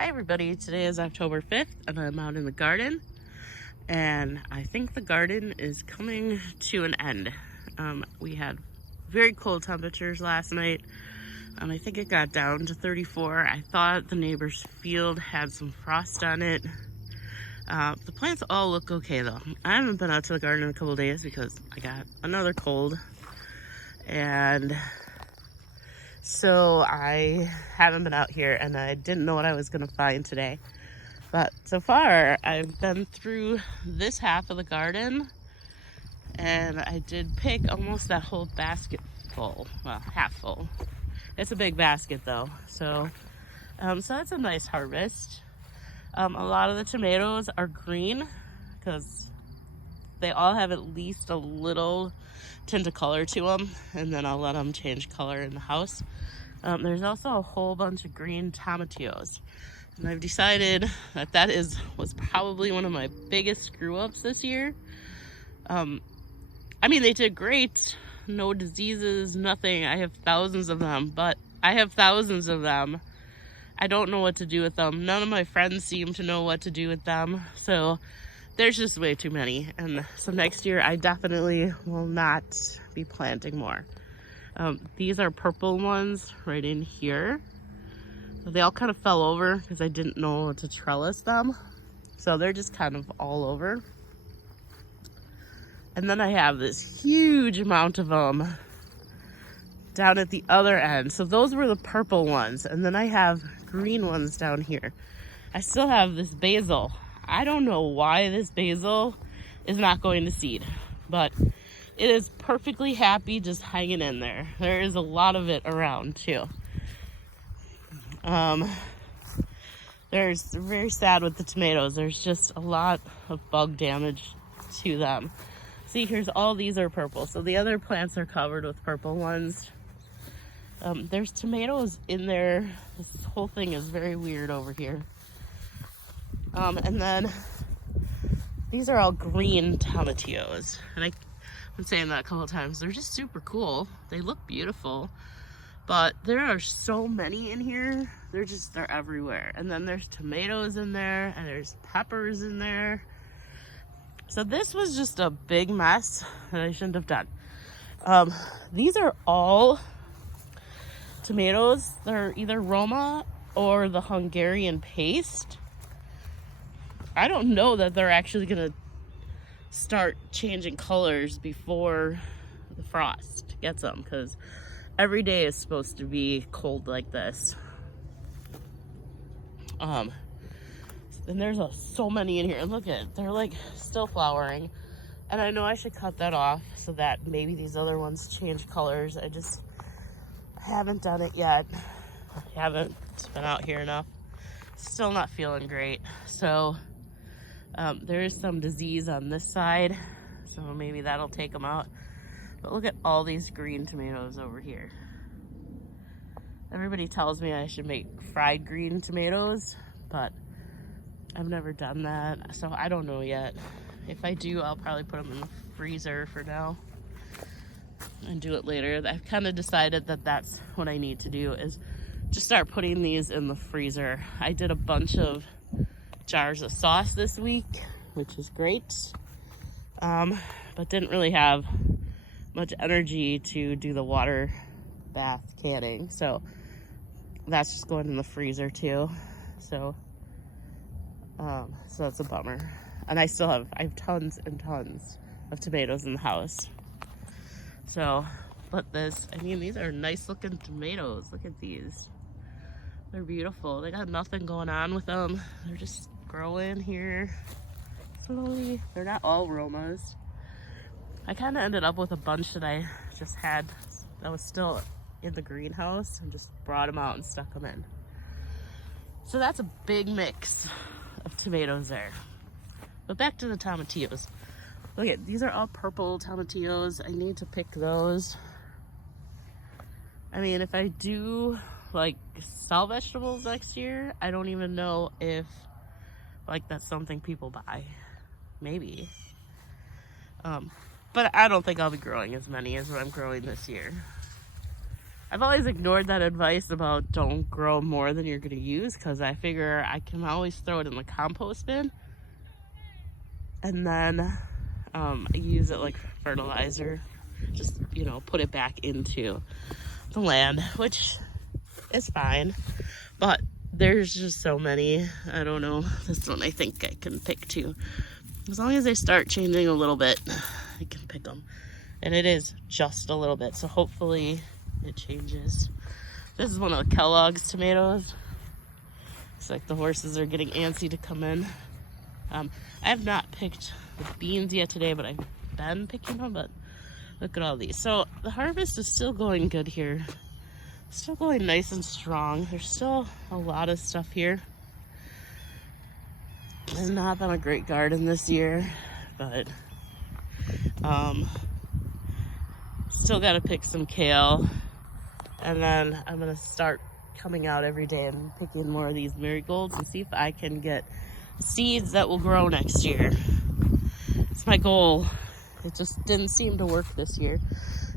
Hi everybody, today is October 5th and I'm out in the garden and I think the garden is coming to an end. We had very cold temperatures last night and I think it got down to 34. I thought the neighbor's field had some frost on it. The plants all look okay though. I haven't been out to the garden in a couple days because I got another cold and so I haven't been out here and I didn't know what I was going to find today. But so far, I've been through this half of the garden and I did pick almost that whole basket full. Well, half full. It's a big basket though. So that's a nice harvest. A lot of the tomatoes are green because they all have at least a little tint of color to them, and then I'll let them change color in the house. There's also a whole bunch of green tomatillos, and I've decided that was probably one of my biggest screw ups this year. I mean, they did great, no diseases, nothing. I have thousands of them, but I have thousands of them. I don't know what to do with them. None of my friends seem to know what to do with them, so there's just way too many. And so next year I definitely will not be planting more. These are purple ones right in here. They all kind of fell over because I didn't know to trellis them. So they're just kind of all over. And then I have this huge amount of them down at the other end. So those were the purple ones. And then I have green ones down here. I still have this basil. I don't know why this basil is not going to seed, but it is perfectly happy just hanging in there. There is a lot of it around too. There's very sad with the tomatoes. There's just a lot of bug damage to them. See, here's all these are purple. So the other plants are covered with purple ones. There's tomatoes in there. This whole thing is very weird over here. And then these are all green tomatillos. And I've been saying that a couple of times. They're just super cool. They look beautiful. But there are so many in here. They're everywhere. And then there's tomatoes in there and there's peppers in there. So this was just a big mess that I shouldn't have done. These are all tomatoes. They're either Roma or the Hungarian paste. I don't know that they're actually gonna start changing colors before the frost gets them, because every day is supposed to be cold like this. And there's so many in here, and look at it, they're like still flowering. And I know I should cut that off so that maybe these other ones change colors. I haven't done it yet. I haven't been out here enough. Still not feeling great. So there is some disease on this side, so maybe that'll take them out. But look at all these green tomatoes over here. Everybody tells me I should make fried green tomatoes, but I've never done that, so I don't know yet. If I do, I'll probably put them in the freezer for now and do it later. I've kind of decided that that's what I need to do, is just start putting these in the freezer. I did a bunch of jars of sauce this week, which is great, but didn't really have much energy to do the water bath canning, so that's just going in the freezer too. So that's a bummer. And I have tons and tons of tomatoes in the house. So, but these are nice looking tomatoes. Look at these. They're beautiful. They got nothing going on with them. They're just growing here slowly. They're not all Romas. I kind of ended up with a bunch that I just had that was still in the greenhouse and just brought them out and stuck them in. So that's a big mix of tomatoes there. But back to the tomatillos. Look at, these are all purple tomatillos. I need to pick those. I mean, if I do like sell vegetables next year, I don't even know if like that's something people buy. Maybe. But I don't think I'll be growing as many as what I'm growing this year. I've always ignored that advice about don't grow more than you're going to use, because I figure I can always throw it in the compost bin and then use it like fertilizer. Just, you know, put it back into the land, which is fine. But there's just so many. I don't know. This one I think I can pick too. As long as they start changing a little bit, I can pick them. And it is just a little bit, so hopefully it changes. This is one of the Kellogg's tomatoes. It's like the horses are getting antsy to come in. I have not picked the beans yet today, but I've been picking them. But look at all these. So the harvest is still going good here. Still going nice and strong. There's still a lot of stuff here. It's not been a great garden this year, but still got to pick some kale. And then I'm going to start coming out every day and picking more of these marigolds and see if I can get seeds that will grow next year. It's my goal. It just didn't seem to work this year.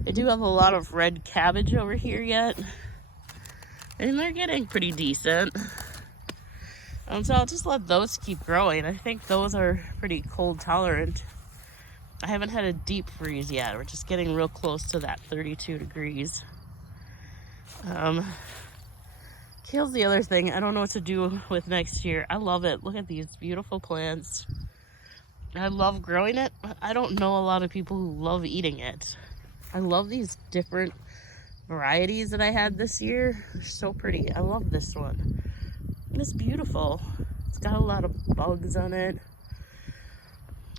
I do have a lot of red cabbage over here yet, and they're getting pretty decent. So I'll just let those keep growing. I think those are pretty cold tolerant. I haven't had a deep freeze yet. We're just getting real close to that 32 degrees. Kale's the other thing I don't know what to do with next year. I love it. Look at these beautiful plants. I love growing it, but I don't know a lot of people who love eating it. I love these different varieties that I had this year. They're so pretty. I love this one. It's beautiful. It's got a lot of bugs on it.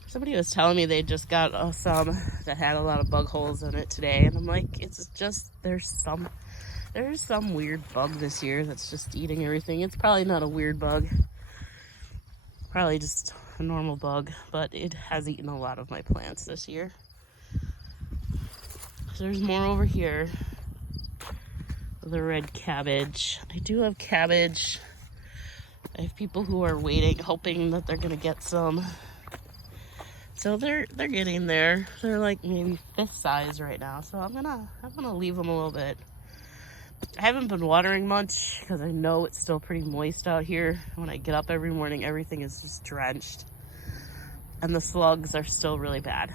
Somebody was telling me they just got some that had a lot of bug holes in it today, and I'm like, it's just there's some weird bug this year that's just eating everything. It's probably not a weird bug, probably just a normal bug, but it has eaten a lot of my plants this year. So there's more over here. The red cabbage. I do have cabbage. I have people who are waiting, hoping that they're gonna get some. So they're getting there. They're like maybe fist size right now. So I'm gonna leave them a little bit. I haven't been watering much because I know it's still pretty moist out here. When I get up every morning, everything is just drenched. And the slugs are still really bad.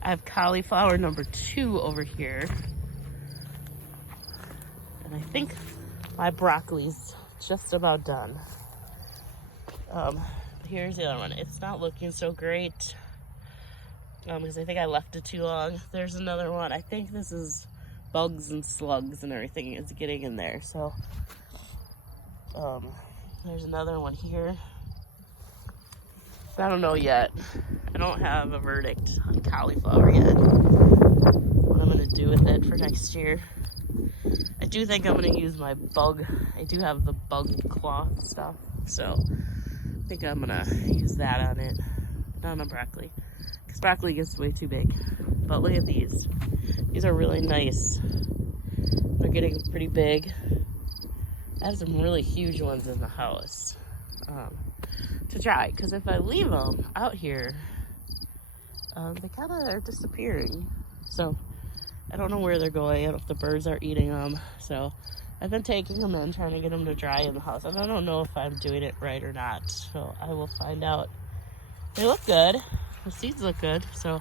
I have cauliflower number 2 over here. And I think my broccoli's just about done. Here's the other one. It's not looking so great because I think I left it too long. There's another one. I think this is bugs and slugs and everything is getting in there. So there's another one here. I don't know yet. I don't have a verdict on cauliflower yet. What I'm gonna do with it for next year. I do think I'm gonna use my bug. I do have the bug cloth stuff, so I think I'm gonna use that on it, not on broccoli, because broccoli gets way too big. But look at these. These are really nice. They're getting pretty big. I have some really huge ones in the house to try, because if I leave them out here, they kind of are disappearing. So I don't know where they're going. I don't know if the birds are eating them. So I've been taking them in, trying to get them to dry in the house. And I don't know if I'm doing it right or not. So I will find out. They look good. The seeds look good. So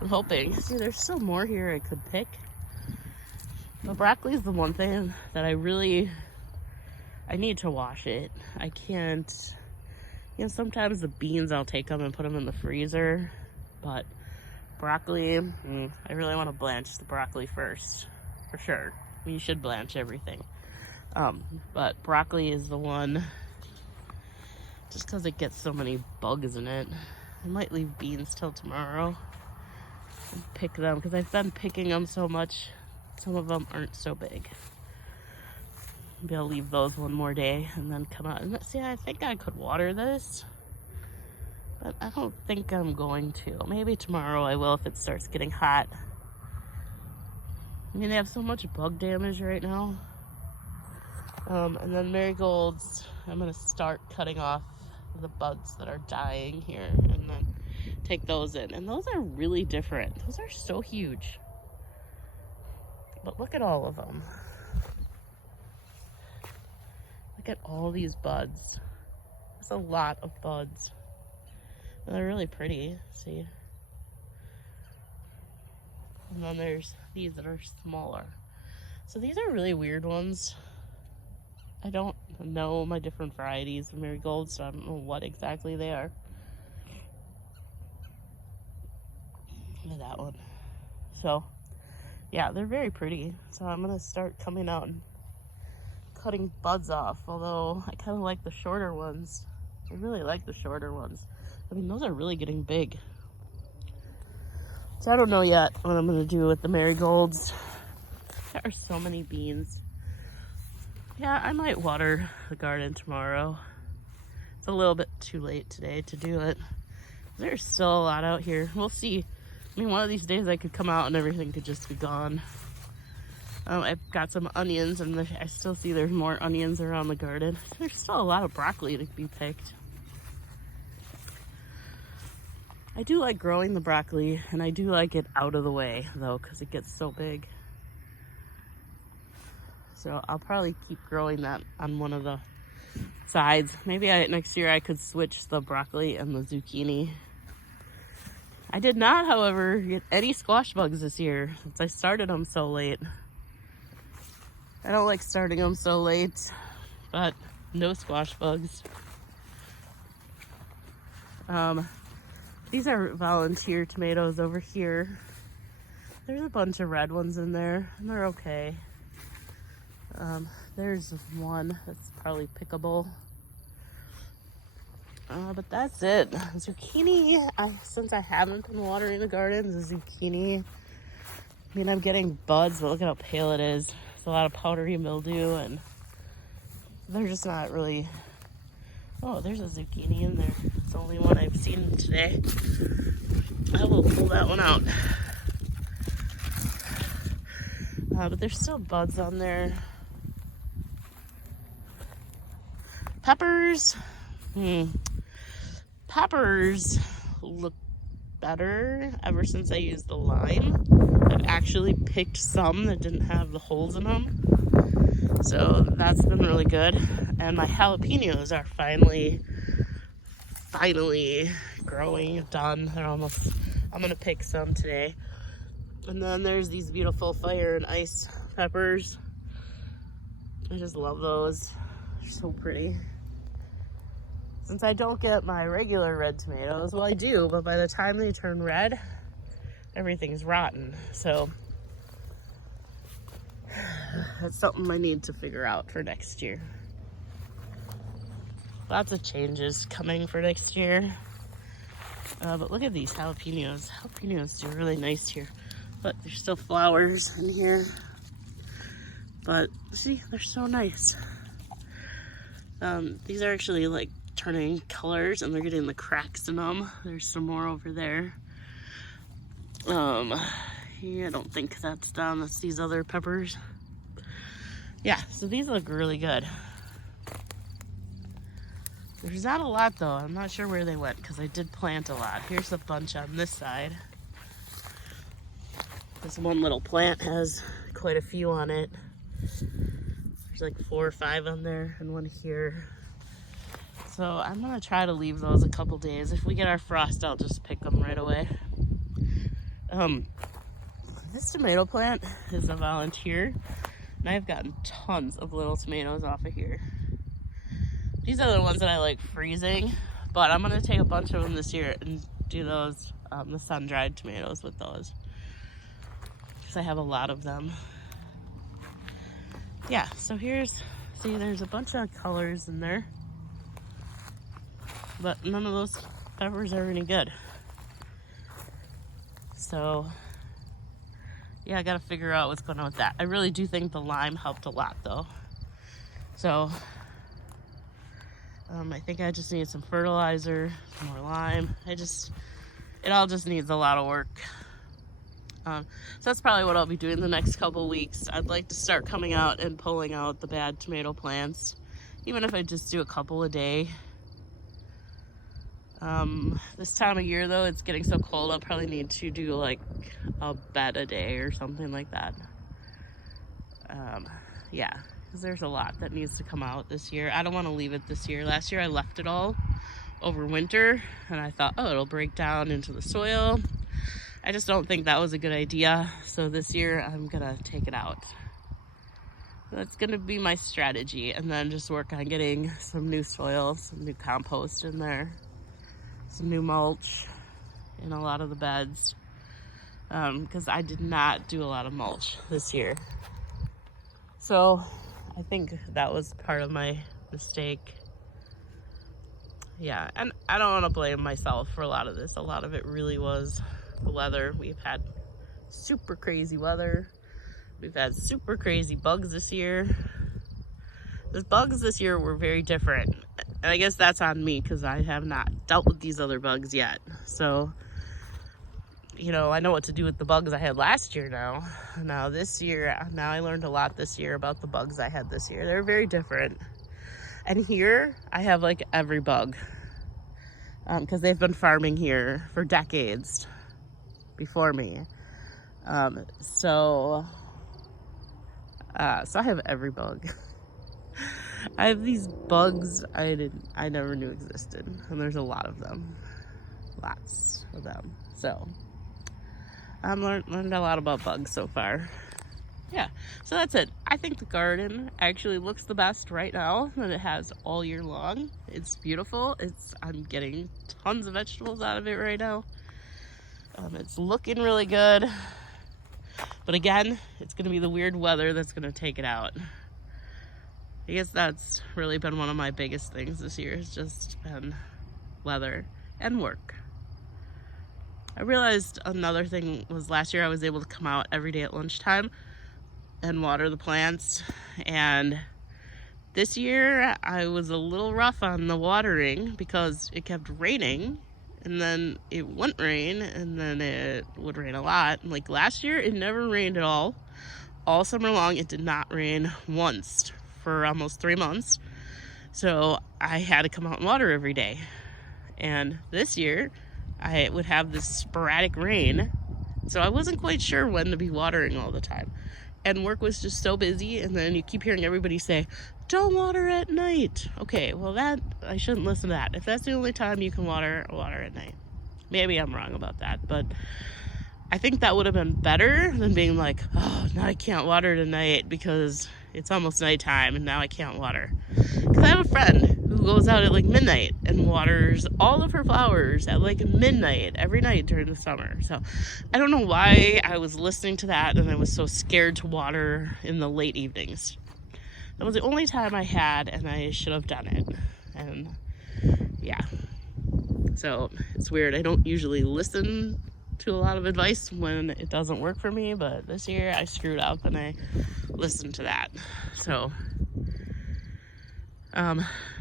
I'm hoping. See, there's still more here I could pick. But broccoli is the one thing that I need to wash it. I can't, you know, sometimes the beans I'll take them and put them in the freezer. But broccoli, I really want to blanch the broccoli first, for sure. You should blanch everything. But broccoli is the one, just because it gets so many bugs in it. I might leave beans till tomorrow and pick them, because I've been picking them so much. Some of them aren't so big. Maybe I'll leave those one more day and then come out. And see, I think I could water this, but I don't think I'm going to. Maybe tomorrow I will if it starts getting hot. I mean, they have so much bug damage right now. And then marigolds, I'm gonna start cutting off the buds that are dying here and then take those in. And those are really different. Those are so huge. But look at all of them. Look at all these buds. There's a lot of buds. And they're really pretty, see? And then there's these that are smaller. So these are really weird ones. I don't know my different varieties of marigolds, so I don't know what exactly they are. Look at that one. So, yeah, they're very pretty. So I'm gonna start coming out and cutting buds off, although I kind of like the shorter ones. I really like the shorter ones. I mean, those are really getting big. So I don't know yet what I'm gonna do with the marigolds. There are so many beans. Yeah, I might water the garden tomorrow. It's a little bit too late today to do it. There's still a lot out here. We'll see. I mean, one of these days I could come out and everything could just be gone. I've got some onions, and I still see there's more onions around the garden. There's still a lot of broccoli to be picked. I do like growing the broccoli, and I do like it out of the way, though, because it gets so big. So I'll probably keep growing that on one of the sides. Maybe next year I could switch the broccoli and the zucchini. I did not, however, get any squash bugs this year since I started them so late. I don't like starting them so late, but no squash bugs. These are volunteer tomatoes over here. There's a bunch of red ones in there, and they're okay. There's one that's probably pickable. But that's it. Zucchini, since I haven't been watering the garden, the zucchini, I mean, I'm getting buds, but look at how pale it is. There's a lot of powdery mildew, and they're just not really... Oh, there's a zucchini in there. It's the only one I've seen today. I will pull that one out. But there's still buds on there. Peppers. Peppers look better ever since I used the lime. I've actually picked some that didn't have the holes in them. So that's been really good. And my jalapenos are finally growing, done. They're almost, I'm gonna pick some today. And then there's these beautiful fire and ice peppers. I just love those. They're so pretty. Since I don't get my regular red tomatoes, well, I do, but by the time they turn red, everything's rotten. So that's something I need to figure out for next year. Lots of changes coming for next year. But look at these jalapenos. Jalapenos do really nice here. But there's still flowers in here. But see, they're so nice. These are actually like turning colors, and they're getting the cracks in them. There's some more over there. Yeah, I don't think that's done. That's these other peppers. Yeah, so these look really good. There's not a lot though. I'm not sure where they went because I did plant a lot. Here's a bunch on this side. This one little plant has quite a few on it. There's like 4 or 5 on there and one here. So I'm gonna try to leave those a couple days. If we get our frost, I'll just pick them right away. This tomato plant is a volunteer, and I've gotten tons of little tomatoes off of here. These are the ones that I like freezing, but I'm gonna take a bunch of them this year and do those, the sun-dried tomatoes with those, because I have a lot of them. Yeah, so see, there's a bunch of colors in there, but none of those peppers are any good. So yeah, I gotta figure out what's going on with that. I really do think the lime helped a lot though. So I think I just need some fertilizer, some more lime. It all just needs a lot of work. So that's probably what I'll be doing the next couple weeks. I'd like to start coming out and pulling out the bad tomato plants, even if I just do a couple a day. This time of year though, it's getting so cold, I'll probably need to do like a bed a day or something like that. Yeah, because there's a lot that needs to come out this year. I don't want to leave it this year. Last year I left it all over winter, and I thought, oh, it'll break down into the soil. I just don't think that was a good idea. So this year I'm gonna take it out. That's gonna be my strategy, and then just work on getting some new soil, some new compost in there, some new mulch in a lot of the beds, because I did not do a lot of mulch this year. So I think that was part of my mistake. Yeah, and I don't want to blame myself for a lot of this. A lot of it really was the weather. We've had super crazy weather. We've had super crazy bugs this year. The bugs this year were very different. And I guess that's on me because I have not dealt with these other bugs yet. So, you know, I know what to do with the bugs I had last year now. Now this year, I learned a lot this year about the bugs I had this year. They're very different. And here, I have like every bug. Because they've been farming here for decades before me. So I have every bug. I have these bugs I never knew existed, and there's a lot of them, lots of them. So I've learned a lot about bugs so far. Yeah, so that's it. I think the garden actually looks the best right now that it has all year long. It's beautiful. I'm getting tons of vegetables out of it right now. It's looking really good. But again, it's going to be the weird weather that's going to take it out. I guess that's really been one of my biggest things this year. Has just been weather and work. I realized another thing was last year I was able to come out every day at lunchtime and water the plants. And this year I was a little rough on the watering because it kept raining. And then it wouldn't rain, and then it would rain a lot. Like last year, it never rained at all. All summer long, it did not rain once for almost 3 months. So I had to come out and water every day. And this year, I would have this sporadic rain. So I wasn't quite sure when to be watering all the time. And work was just so busy, and then you keep hearing everybody say, don't water at night. Okay, well I shouldn't listen to that. If that's the only time you can water at night. Maybe I'm wrong about that, but I think that would have been better than being like, oh, now I can't water tonight because it's almost nighttime and now I can't water. Because I have a friend who goes out at like midnight and waters all of her flowers at like midnight every night during the summer. So I don't know why I was listening to that and I was so scared to water in the late evenings. That was the only time I had, and I should have done it. And yeah, so it's weird. I don't usually listen to a lot of advice when it doesn't work for me, but this year I screwed up and I listened to that. So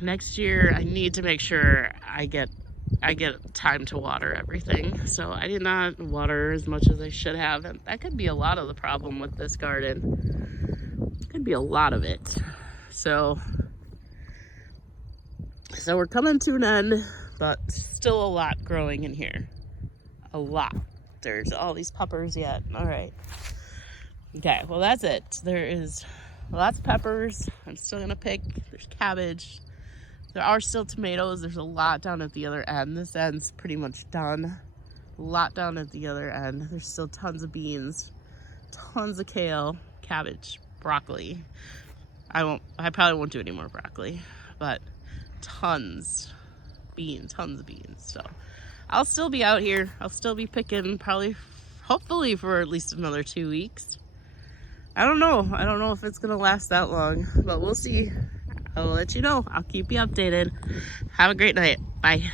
next year I need to make sure I get time to water everything. So I did not water as much as I should have, and that could be a lot of the problem with this garden. Could be a lot of it. So we're coming to an end, but still a lot growing in here. A lot. There's all these peppers yet. All right. Okay, well that's it. There is lots of peppers. I'm still gonna pick. There's cabbage. There are still tomatoes. There's a lot down at the other end. This end's pretty much done. A lot down at the other end. There's still tons of beans, tons of kale, cabbage, broccoli. I probably won't do any more broccoli, but tons of beans. So I'll still be out here. I'll still be picking hopefully for at least another 2 weeks. I don't know if it's gonna last that long, but we'll see. I'll let you know. I'll keep you updated. Have a great night. Bye.